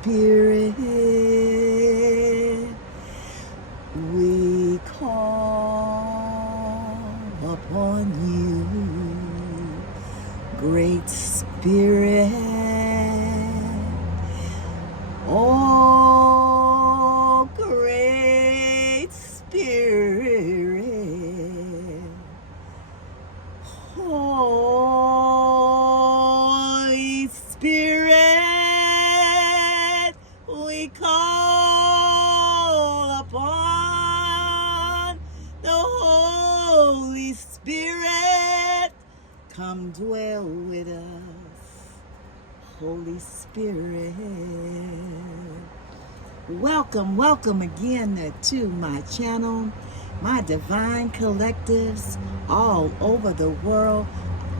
Spirit, we call upon you, Great Spirit. Oh, Great Spirit, Holy Spirit, we call upon the Holy Spirit. Come dwell with us, Holy Spirit. Welcome again to my channel, my divine collectives all over the world,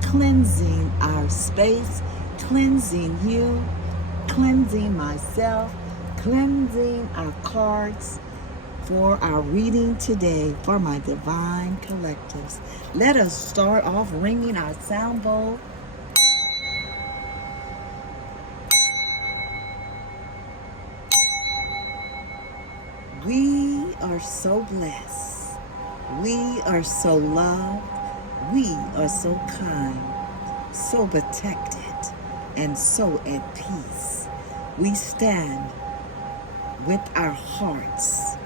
cleansing our space, cleansing you, cleansing myself, cleansing our cards for our reading today for my divine collectives. Let us start off ringing our sound bowl. We are so blessed. We are so loved. We are so kind, so protected, and so at peace. We stand with our hearts,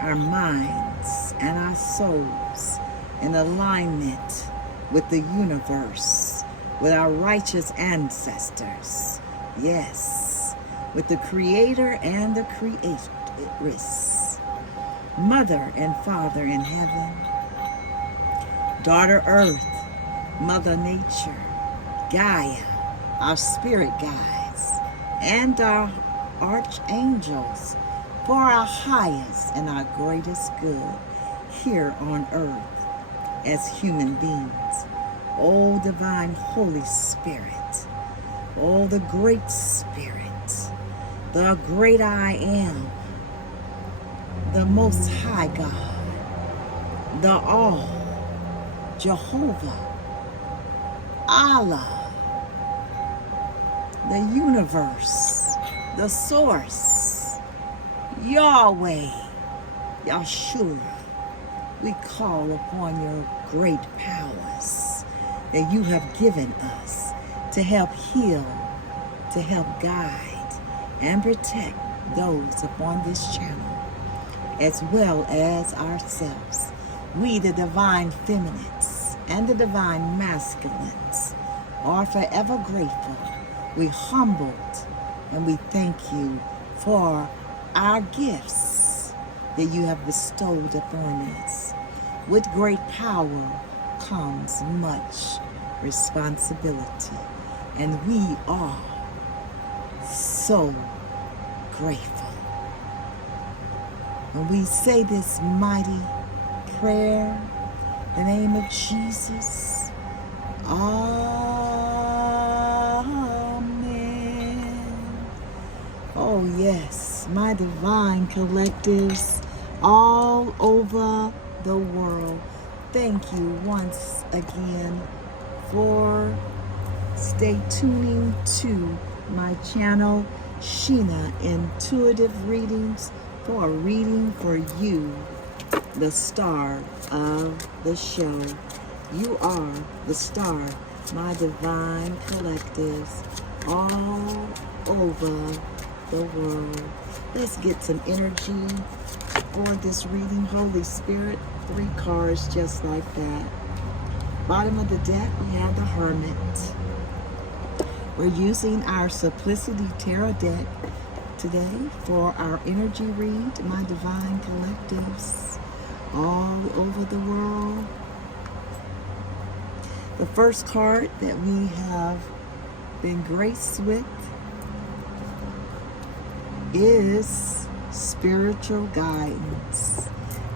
our minds, and our souls in alignment with the universe, with our righteous ancestors. Yes, with the Creator and the Creatress. Mother and Father in heaven, Daughter Earth, Mother Nature, Gaia, our spirit guides, and our archangels for our highest and our greatest good here on earth as human beings. Oh, divine Holy Spirit, oh, the Great Spirit, the great I am, the Most High God, the All, Jehovah, Allah, the universe, the source, Yahweh, Yeshua. We call upon your great powers that you have given us to help heal, to help guide, and protect those upon this channel, as well as ourselves. We, the divine feminines and the divine masculines, are forever grateful. We humbled and we thank you for our gifts that you have bestowed upon us. With great power comes much responsibility, and we are so grateful. When we say this mighty prayer, in the name of Jesus, Amen. Oh yes, my divine collectives all over the world, thank you once again for stay tuning to my channel, Sheena Intuitive Readings, for a reading for you, the star of the show. You are the star, my divine collectives all over the world. Let's get some energy for this reading. Holy Spirit, 3 cards just like that. Bottom of the deck, we have the Hermit. We're using our Simplicity Tarot deck today for our energy read, my divine collectives all over the world. The first card that we have been graced with is spiritual guidance.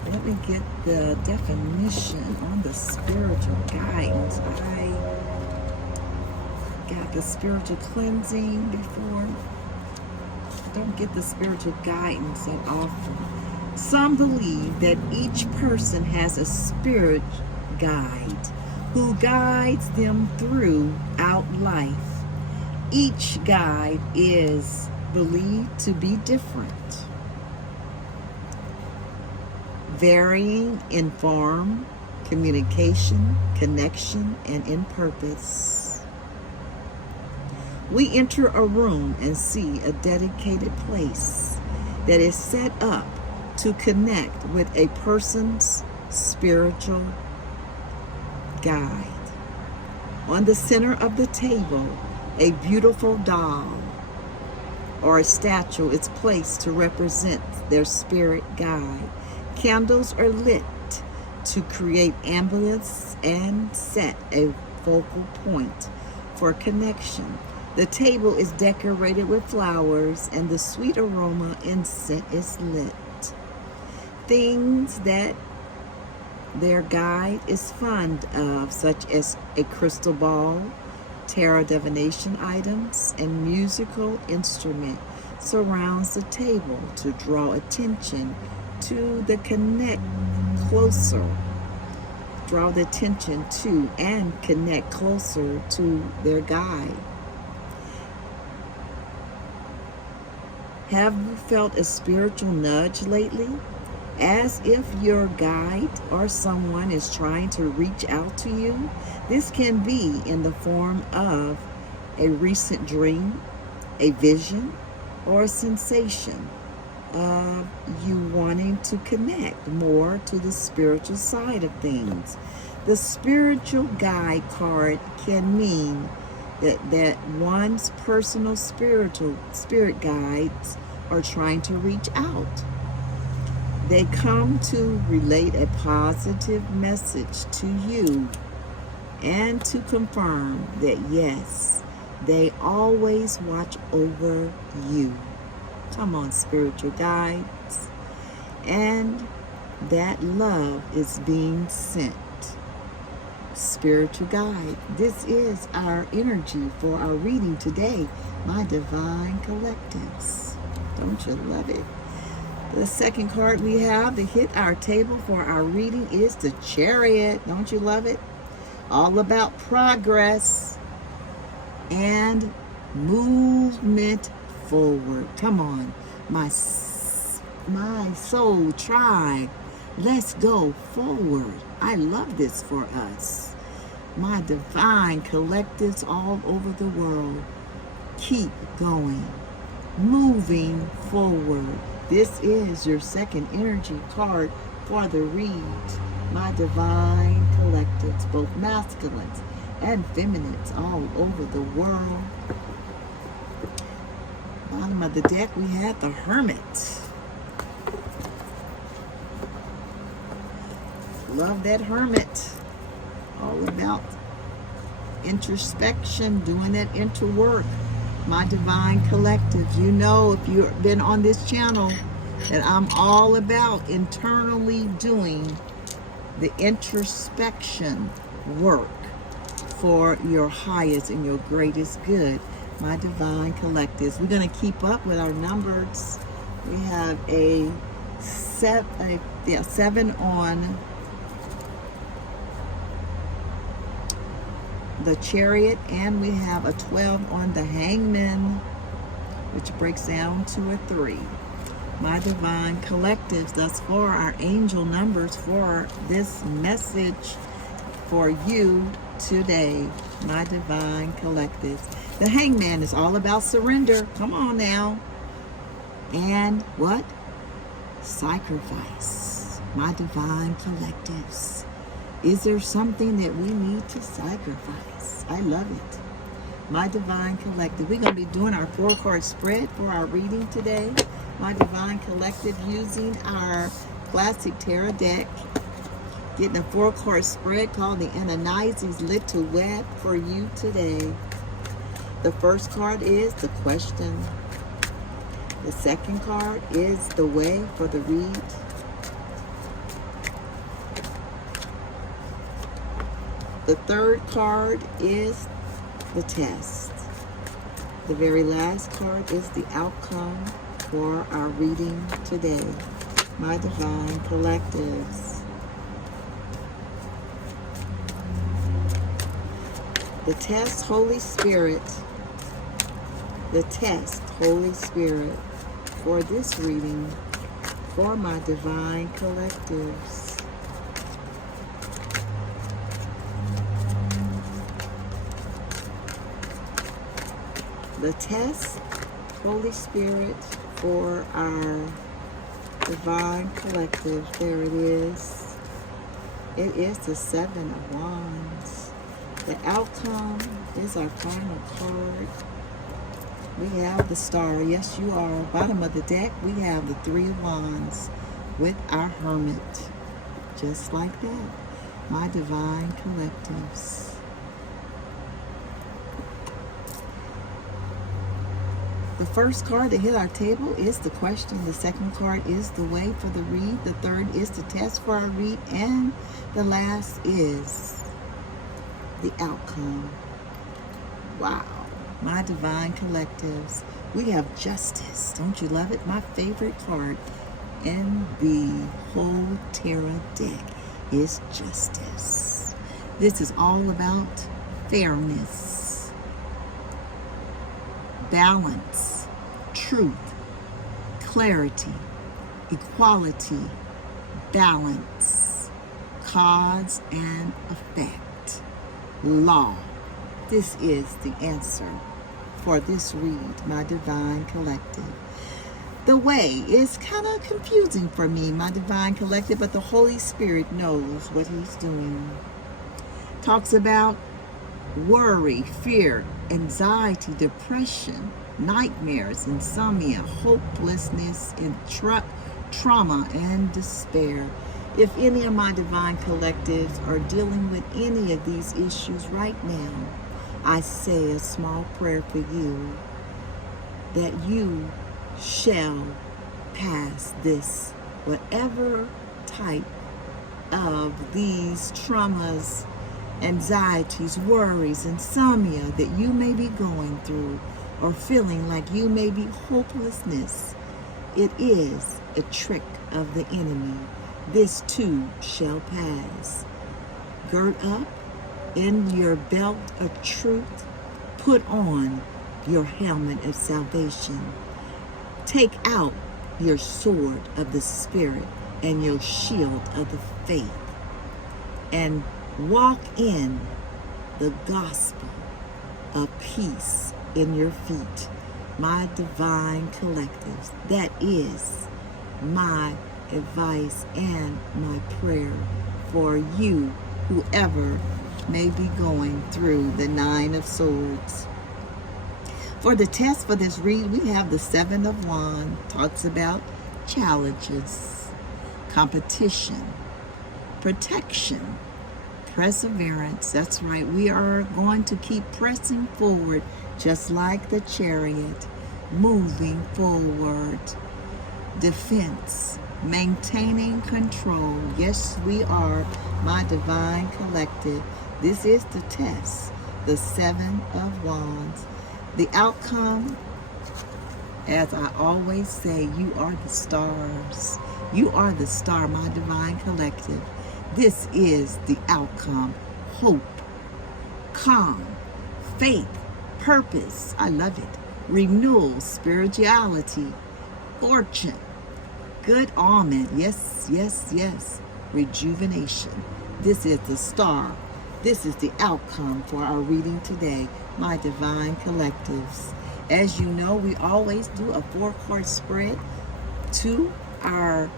Let me get the definition on the spiritual guidance. I got the spiritual cleansing before. I don't get the spiritual guidance that often. Some believe that each person has a spirit guide who guides them throughout life. Each guide is believed to be different, varying in form, communication, connection, and in purpose. We enter a room and see a dedicated place that is set up to connect with a person's spiritual guide. On the center of the table, a beautiful doll or a statue is placed to represent their spirit guide. Candles are lit to create ambience and set a focal point for connection. The table is decorated with flowers and the sweet aroma incense is lit. Things that their guide is fond of, such as a crystal ball, tarot divination items, and musical instrument, surrounds the table to draw attention to the draw the attention to and connect closer to their guide. Have you felt a spiritual nudge lately? As if your guide or someone is trying to reach out to you? This can be in the form of a recent dream, a vision, or a sensation of you wanting to connect more to the spiritual side of things. The spiritual guide card can mean that one's personal spirit guides are trying to reach out. They come to relate a positive message to you and to confirm that yes, they always watch over you. Come on, spiritual guides. And that love is being sent. Spiritual guide. This is our energy for our reading today, my divine collectives. Don't you love it? The second card we have to hit our table for our reading is the Chariot. Don't you love it? All about progress and movement forward. Come on, my soul tribe. Let's go forward. I love this for us. My divine collectives all over the world. Keep going. Moving forward. This is your second energy card for the read. My divine collectives, both masculines and feminines all over the world. Bottom of the deck, we had the Hermit. Love that Hermit. All about introspection, doing that inner work. My divine collectives, you know, if you've been on this channel, that I'm all about internally doing the introspection work for your highest and your greatest good. My divine collectives. We're going to keep up with our numbers. We have a 7 on the Chariot, and we have a 12 on the Hangman, which breaks down to a 3. My divine collectives, thus far our angel numbers for this message for you today, my divine collectives. The Hangman is all about surrender. Come on now. And what? Sacrifice. My divine collectives. Is there something that we need to sacrifice? I love it. My divine collective. We're going to be doing our 4-card spread for our reading today. My divine collective, using our classic tarot deck. Getting a 4-card spread called the Ananias Little Web for you today. The first card is the question. The second card is the way for the read. The third card is the test. The very last card is the outcome for our reading today. My divine collectives. The test, Holy Spirit. The test, Holy Spirit, for this reading for my divine collectives. The test, Holy Spirit, for our divine collective. There it is. It is the Seven of Wands. The outcome is our final card. We have the Star. Yes, you are. Bottom of the deck, we have the Three of Wands with our Hermit. Just like that. My divine collectives. The first card that hit our table is the question. The second card is the way for the read. The third is the test for our read. And the last is the outcome. Wow. My divine collectives. We have justice. Don't you love it? My favorite card in the whole tarot deck is justice. This is all about fairness, balance, truth, clarity, equality, balance, cause and effect, law. This is the answer for this read, my divine collective. The way is kind of confusing for me, my divine collective, but the Holy Spirit knows what he's doing. Talks about worry, fear, anxiety, depression, nightmares, insomnia, hopelessness, and trauma and despair. If any of my divine collectives are dealing with any of these issues right now, I say a small prayer for you, that you shall pass this, whatever type of these traumas, anxieties, worries, insomnia that you may be going through, or feeling like you may be hopelessness. It is a trick of the enemy. This too shall pass. Gird up in your belt of truth. Put on your helmet of salvation. Take out your sword of the Spirit and your shield of the faith, and walk in the gospel of peace in your feet. My divine collectives, that is my advice and my prayer for you, whoever may be going through the Nine of Swords. For the test for this read, we have the Seven of Wands. Talks about challenges, competition, protection, perseverance. That's right. We are going to keep pressing forward, just like the chariot, moving forward. Defense, maintaining control. Yes, we are, my divine collective. This is the test, the Seven of Wands. The outcome, as I always say, you are the stars. You are the star, my divine collective. This is the outcome. Hope, calm, faith, purpose. I love it. Renewal, spirituality, fortune, good omen. Yes, yes, yes. Rejuvenation. This is the star. This is the outcome for our reading today, my divine collectives. As you know, we always do a 4-card spread to our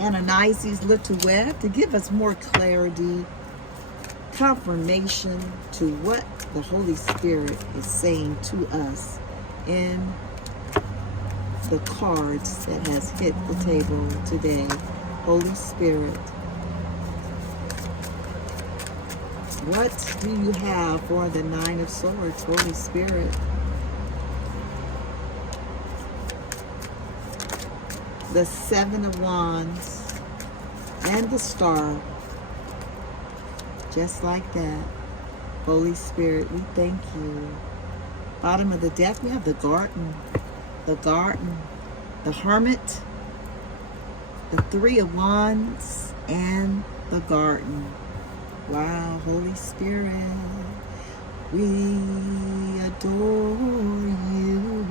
Ananias little web to give us more clarity, confirmation to what the Holy Spirit is saying to us in the cards that has hit the table today. Holy Spirit, what do you have for the Nine of Swords, Holy Spirit? The Seven of Wands and the Star. Just like that. Holy Spirit, we thank you. Bottom of the deck, we have the garden, the Hermit, the Three of Wands, and the garden. Wow, Holy Spirit. We adore you.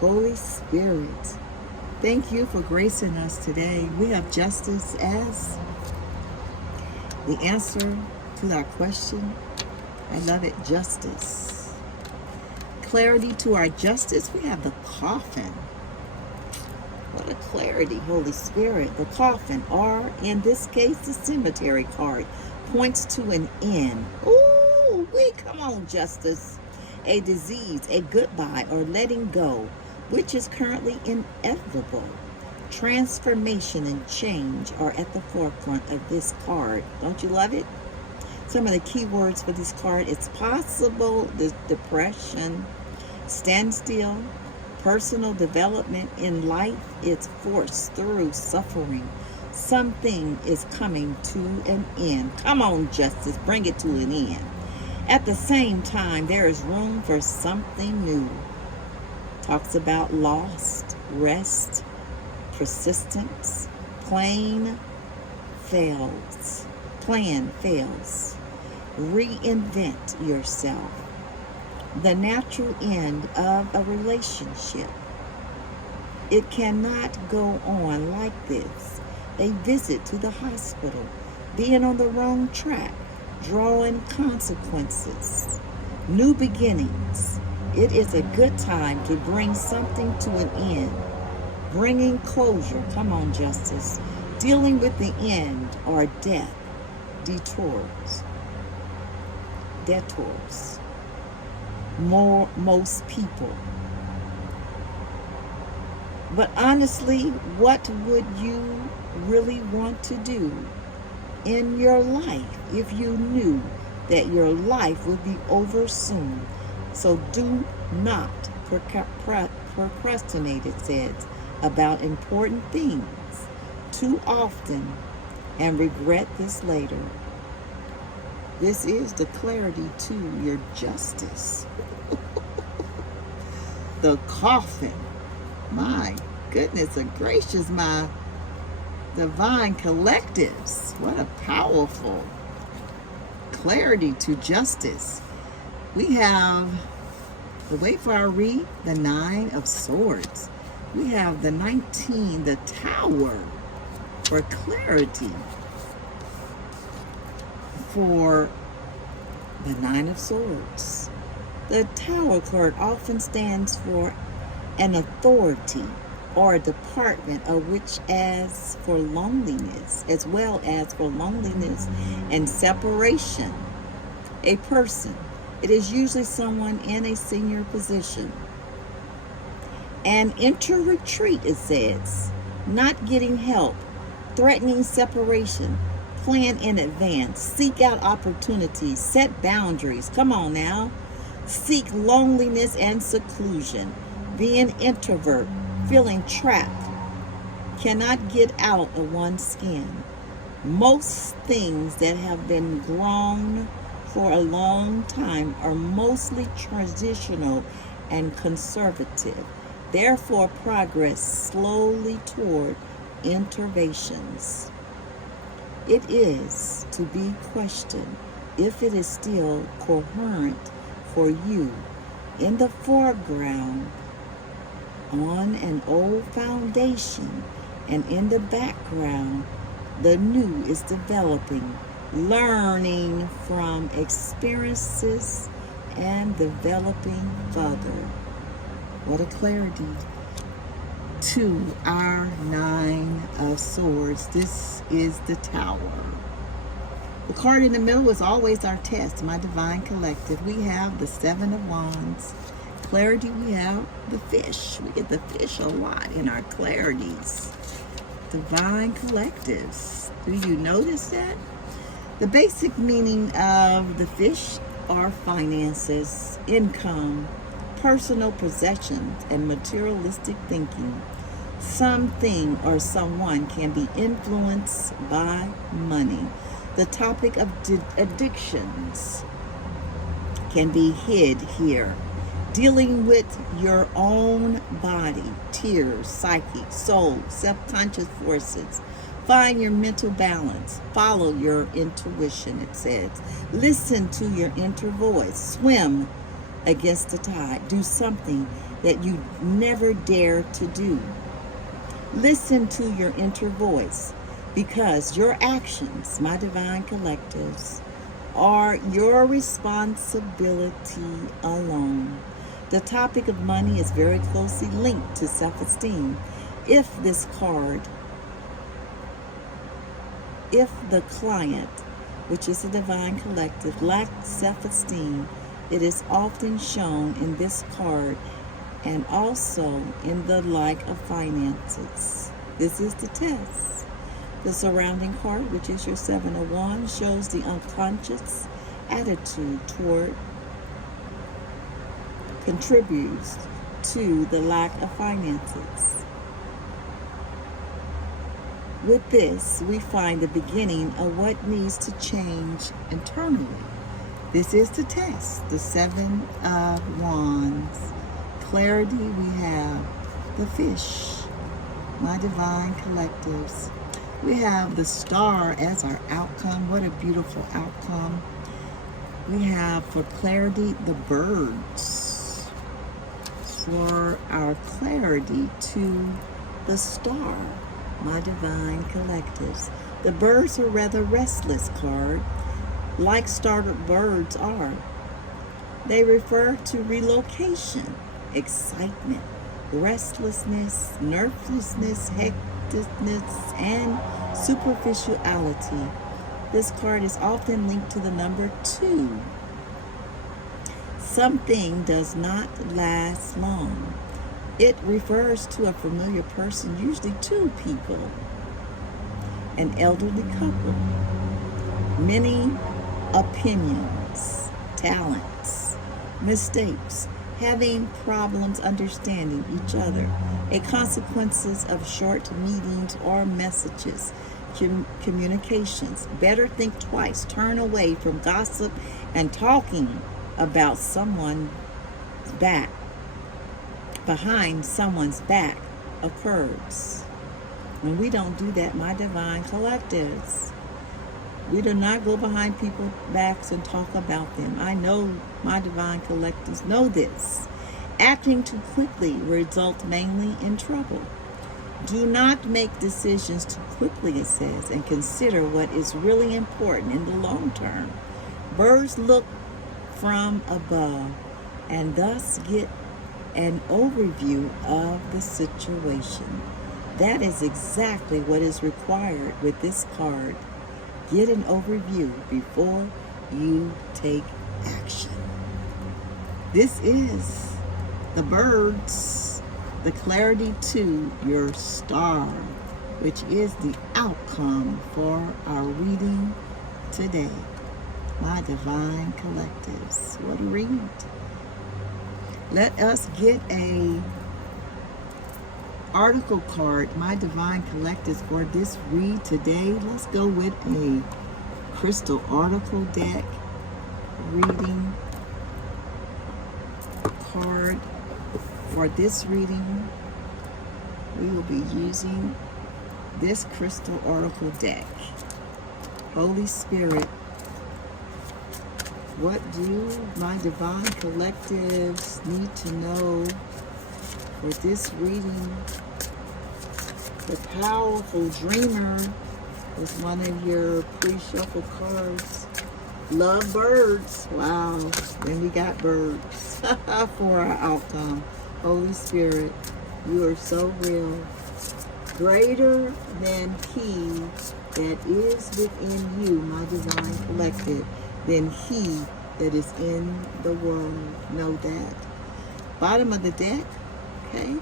Holy Spirit, thank you for gracing us today. We have justice as the answer to our question. I love it, justice. Clarity to our justice, we have the coffin. What a clarity, Holy Spirit. The coffin, or in this case, the cemetery card, points to an end. Ooh, come on, justice. A disease, a goodbye, or letting go, which is currently inevitable. Transformation and change are at the forefront of this card. Don't you love it? Some of the key words for this card: it's possible, the depression, standstill, personal development in life is forced through suffering. Something is coming to an end. Come on, justice, bring it to an end. At the same time, there is room for something new. Talks about lost, rest, persistence, plan fails. Reinvent yourself. The natural end of a relationship. It cannot go on like this. A visit to the hospital, being on the wrong track, drawing consequences. New beginnings. It is a good time to bring something to an end. Bringing closure. Come on, justice. Dealing with the end or death. Detours. Most people. But honestly, what would you really want to do in your life if you knew that your life would be over soon? So do not procrastinate, it says, about important things too often and regret this later. This is the clarity to your justice. The coffin. My goodness gracious, my divine collectives. What a powerful clarity to justice. We have, wait for our read, the 9 of Swords. We have the 19, the Tower, for clarity. For the 9 of Swords. The Tower card often stands for an authority or a department of which as for loneliness, as well as for loneliness and separation. A person. It is usually someone in a senior position. And enter retreat, it says. Not getting help. Threatening separation. Plan in advance. Seek out opportunities. Set boundaries. Come on now. Seek loneliness and seclusion. Being introvert. Feeling trapped. Cannot get out of one's skin. Most things that have been grown for a long time are mostly traditional and conservative. Therefore, progress slowly toward interventions. It is to be questioned if it is still coherent for you. In the foreground, on an old foundation, and in the background, the new is developing, learning from experiences and developing further. What a clarity to our 9 of Swords. This is the Tower. The card in the middle is always our test, my divine collective. We have the 7 of Wands. Clarity, we have the fish. We get the fish a lot in our clarities. Divine collectives. Do you notice that? The basic meaning of the fish are finances, income, personal possessions, and materialistic thinking. Something or someone can be influenced by money. The topic of addictions can be hid here. Dealing with your own body, tears, psyche, soul, subconscious forces, Find your mental balance. Follow your intuition, it says. Listen to your inner voice. Swim against the tide. Do something that you never dare to do. Listen to your inner voice, because your actions, my divine collectives, are your responsibility alone. The topic of money is very closely linked to self-esteem. If the client, which is a divine collective, lacks self-esteem, it is often shown in this card and also in the lack of finances. This is the test. The surrounding card, which is your Seven of Wands, shows the unconscious attitude toward contributes to the lack of finances. With this, we find the beginning of what needs to change internally. This is the test, the Seven of Wands. Clarity, we have the fish, my divine collectives. We have the star as our outcome. What a beautiful outcome. We have for clarity the birds. For our clarity to the star, my divine collectives. The birds are rather restless card, like startled birds are. They refer to relocation, excitement, restlessness, nervousness, hecticness, and superficiality. This card is often linked to the number 2. Something does not last long. It refers to a familiar person, usually 2 people, an elderly couple, many opinions, talents, mistakes, having problems understanding each other, a consequences of short meetings or messages, communications. Better think twice. Turn away from gossip and talking about someone's back. Behind someone's back occurs. And we don't do that, my divine collectives. We do not go behind people's backs and talk about them. I know my divine collectives know this. Acting too quickly results mainly in trouble. Do not make decisions too quickly, it says, and consider what is really important in the long term. Birds look from above and thus get an overview of the situation. That is exactly what is required with this card. Get an overview before you take action. This is the birds, the clarity to your star, which is the outcome for our reading today. My divine collectives. What a read. Let us get a article card, my divine collectives, for this read today. Let's go with a crystal article deck reading card. For this reading, we will be using this crystal oracle deck. Holy Spirit, what do my divine collectives need to know for this reading? The Powerful Dreamer is one of your pre-shuffle cards. Love birds. Wow. Then we got birds for our outcome. Holy Spirit, you are so real. Greater than he that is within you, my divine collective, than he that is in the world. Know that. Bottom of the deck, okay?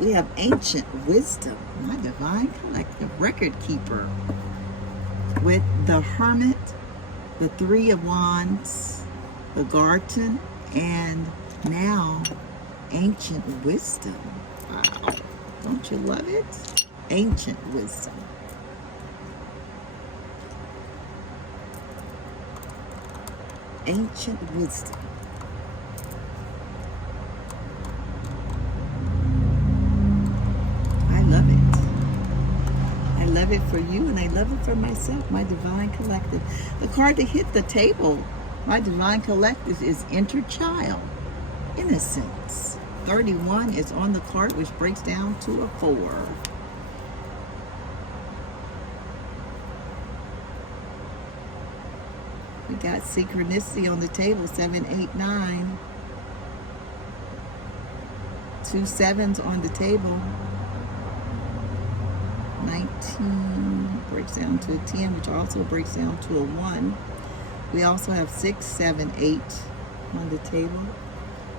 We have Ancient Wisdom, my divine collective, record keeper, with the Hermit, the Three of Wands, the Garden, and now Ancient Wisdom. Wow, don't you love it? Ancient Wisdom. Ancient Wisdom. I love it. love it for you, and I love it for myself, my divine collective. The card that hit the table, my divine collective, is Enter Child, Innocence. 31 is on the card, which breaks down to a 4. We got synchronicity on the table, 7, 8, 9. 2 7s on the table. 19 breaks down to a 10, which also breaks down to a 1. We also have 6, 7, 8 on the table.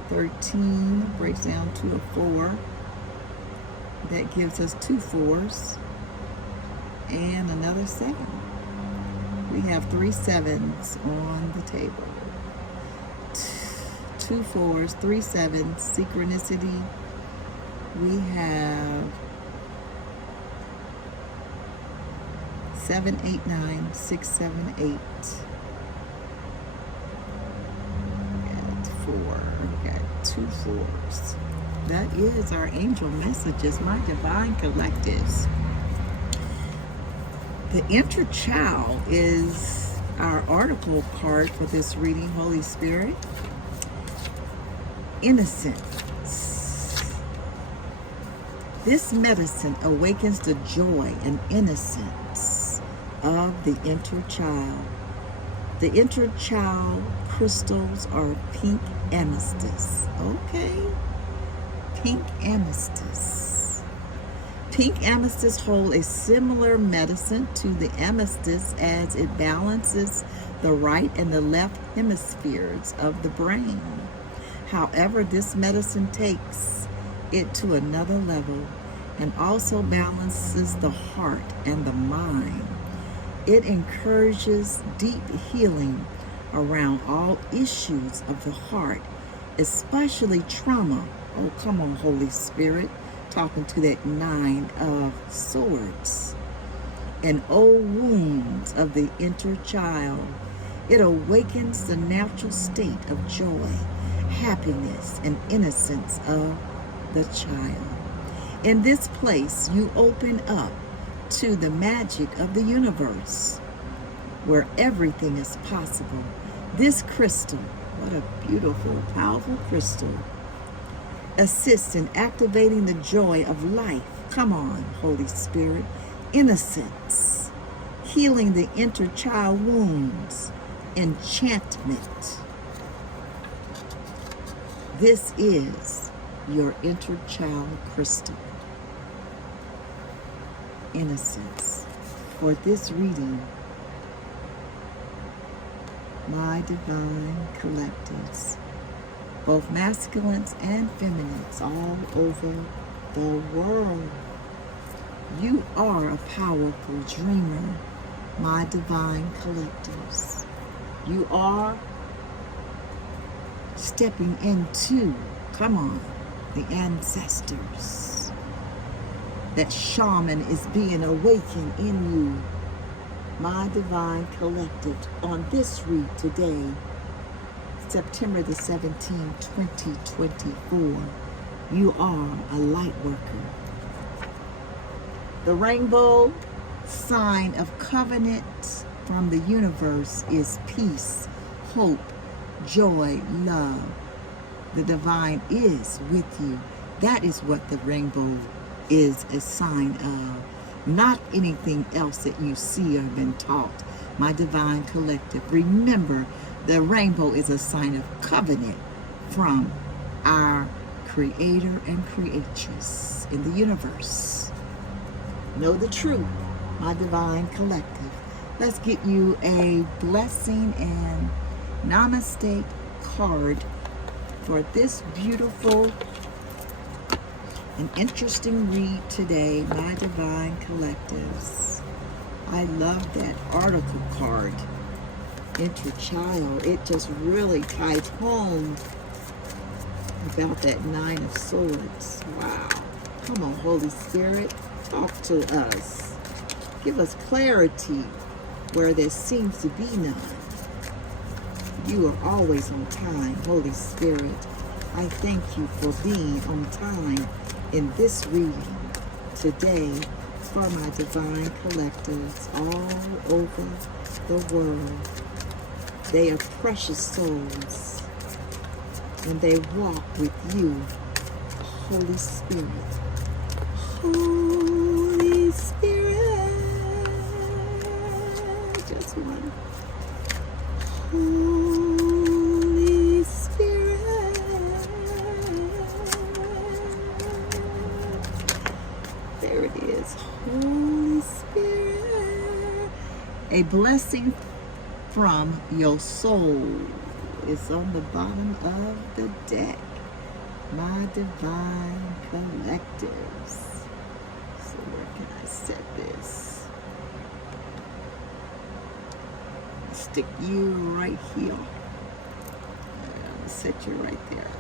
13 breaks down to a 4. That gives us 2 4s and another 7. We have 3 7s on the table. 2 4s, 3 7s, synchronicity. We have 7, 8, 9, 6, 7, 8. And 4. We got 2 4s. That is our angel messages, my divine collectives. The Enter Child is our article card for this reading, Holy Spirit. Innocence. This medicine awakens the joy and innocence of the Enter Child. The Enter Child crystals are pink amethyst. Okay. Pink amethyst. Pink amethyst hold a similar medicine to the amethyst as it balances the right and the left hemispheres of the brain. However, this medicine takes it to another level and also balances the heart and the mind. It encourages deep healing around all issues of the heart, especially trauma. Oh, come on, Holy Spirit. Talking to that 9 of Swords. And old wounds of the Enter Child. It awakens the natural state of joy, happiness, and innocence of the child. In this place, you open up to the magic of the universe, where everything is possible. This crystal, what a beautiful, powerful crystal, assists in activating the joy of life. Come on, Holy Spirit. Innocence, healing the Enter Child wounds, enchantment. This is your Enter Child crystal. Innocence. For this reading, my divine collectives, both masculines and feminines all over the world. You are a powerful dreamer, my divine collectives. You are stepping into, come on, the ancestors. That shaman is being awakened in you, my divine collective, on this read today, September the 17th, 2024. You are a light worker. The rainbow sign of covenant from the universe is peace, hope, joy, love. The divine is with you. That is what the rainbow is a sign of, not anything else that you see or been taught. My divine collective, remember, the rainbow is a sign of covenant from our creator and creatress in the universe. Know the truth, my divine collective. Let's get you a blessing and namaste card for this beautiful and interesting read today, my divine collectives. I love that article card, Enter Child. It just really ties home about that 9 of Swords. Wow. Come on, Holy Spirit, talk to us. Give us clarity where there seems to be none. You are always on time, Holy Spirit. I thank you for being on time in this reading today, for my divine collectives all over the world. They are precious souls, and they walk with you, Holy Spirit. Holy Spirit, just one. Holy Spirit, there it is. Holy Spirit, a blessing from your soul is on the bottom of the deck. My divine collectives. So where can I set this? Stick you right here. Set you right there.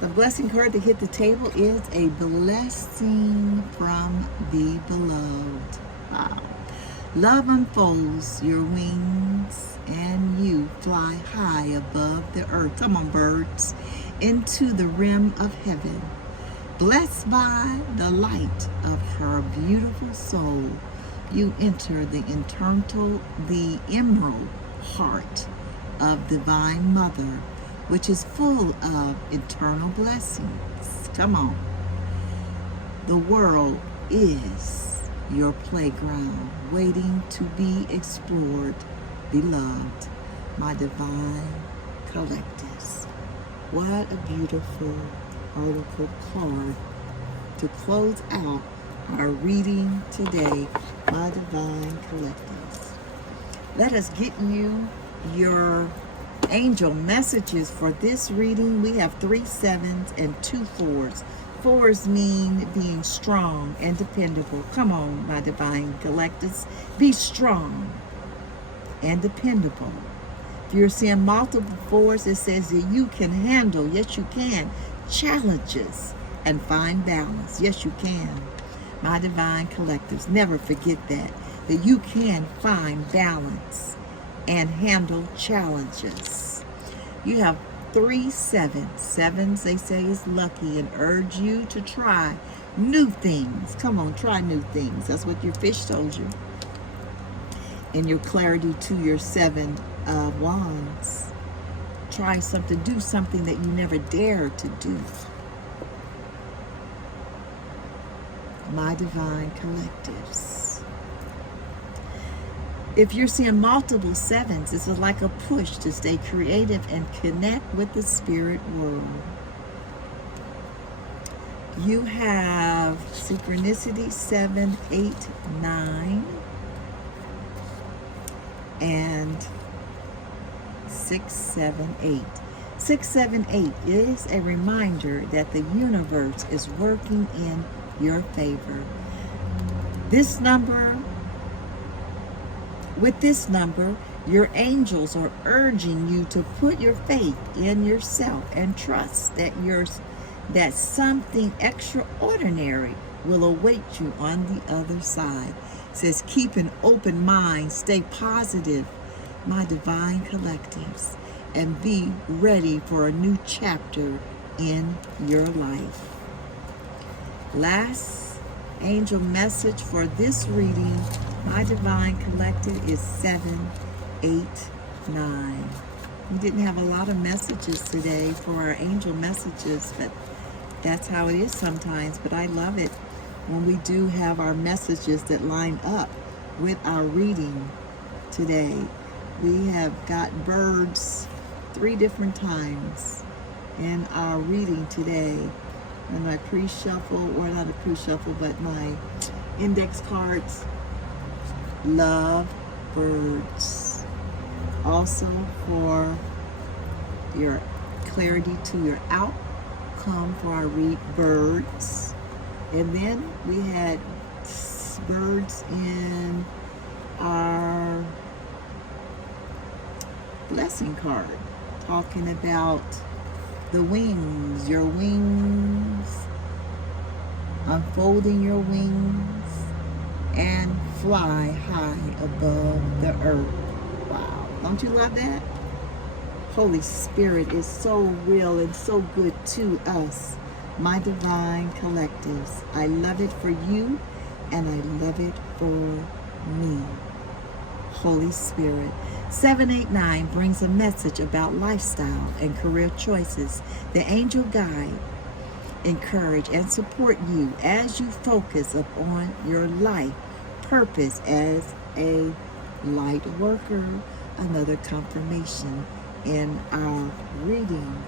The blessing card that hit the table is a blessing from the beloved. Wow. Love unfolds your wings and you fly high above the earth. Come on, birds. Into the rim of heaven. Blessed by the light of her beautiful soul, you enter the emerald heart of Divine Mother, which is full of eternal blessings. Come on. The world is your playground, waiting to be explored, beloved, my divine collectives. What a beautiful oracle card to close out our reading today, my divine collectives. Let us get you your angel messages for this reading. We have 3 7s and 2 4s. 4s mean being strong and dependable. Come on, my divine collectives. Be strong and dependable. If you're seeing multiple 4s, it says that you can handle, yes you can, challenges and find balance. Yes you can. My divine collectives, never forget that you can find balance and handle challenges. You have 3 7s. 7s, they say, is lucky and urge you to try new things. Come on, try new things. That's what your fish told you. In your clarity to your 7 wands. Try something, do something that you never dared to do. My divine collectives. If you're seeing multiple 7s, this is like a push to stay creative and connect with the spirit world. You have synchronicity 7, 8, 9, and 6, 7, 8. 6, 7, 8 is a reminder that the universe is working in your favor. With this number, your angels are urging you to put your faith in yourself and trust that something extraordinary will await you on the other side. It says, keep an open mind, stay positive, my divine collectives, and be ready for a new chapter in your life. Last angel message for this reading, my divine collective, is 7, 8, 9. We didn't have a lot of messages today for our angel messages, but that's how it is sometimes. But I love it when we do have our messages that line up with our reading today. We have got birds 3 different times in our reading today. And my pre-shuffle, or not a pre-shuffle, but my index cards, love birds. Also for your clarity to your outcome for our read birds. And then we had birds in our blessing card, talking about the wings, your wings, unfolding your wings, and fly high above the earth. Wow, don't you love that? Holy Spirit is so real and so good to us. my divine collectives. I love it for you, and I love it for me. Holy Spirit. 789 brings a message about lifestyle and career choices. The angel guide, encourage, and support you as you focus upon your life purpose as a light worker. Another confirmation in our reading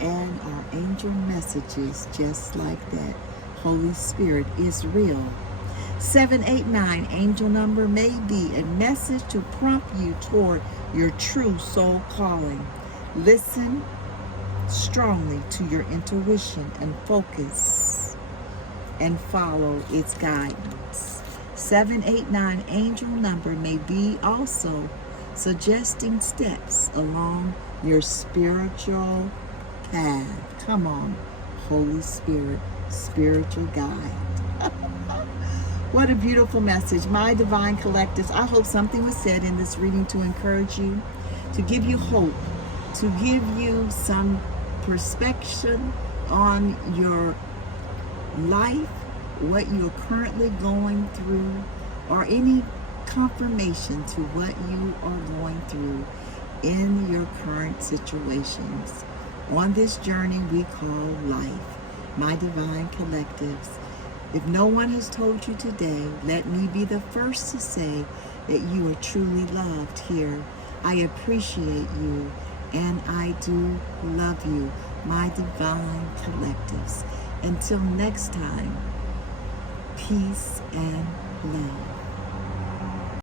and our angel messages, just like that. Holy Spirit is real. 789 angel number may be a message to prompt you toward your true soul calling. Listen strongly to your intuition and focus and follow its guidance. 789 angel number may be also suggesting steps along your spiritual path. Come on, Holy Spirit, spiritual guide. What a beautiful message. My divine collectives, I hope something was said in this reading to encourage you, to give you hope, to give you some perspective on your life, what you're currently going through, or any confirmation to what you are going through in your current situations. On this journey we call life, my divine collectives. If no one has told you today, let me be the first to say that you are truly loved here. I appreciate you, and I do love you, my divine collectives. Until next time, peace and love.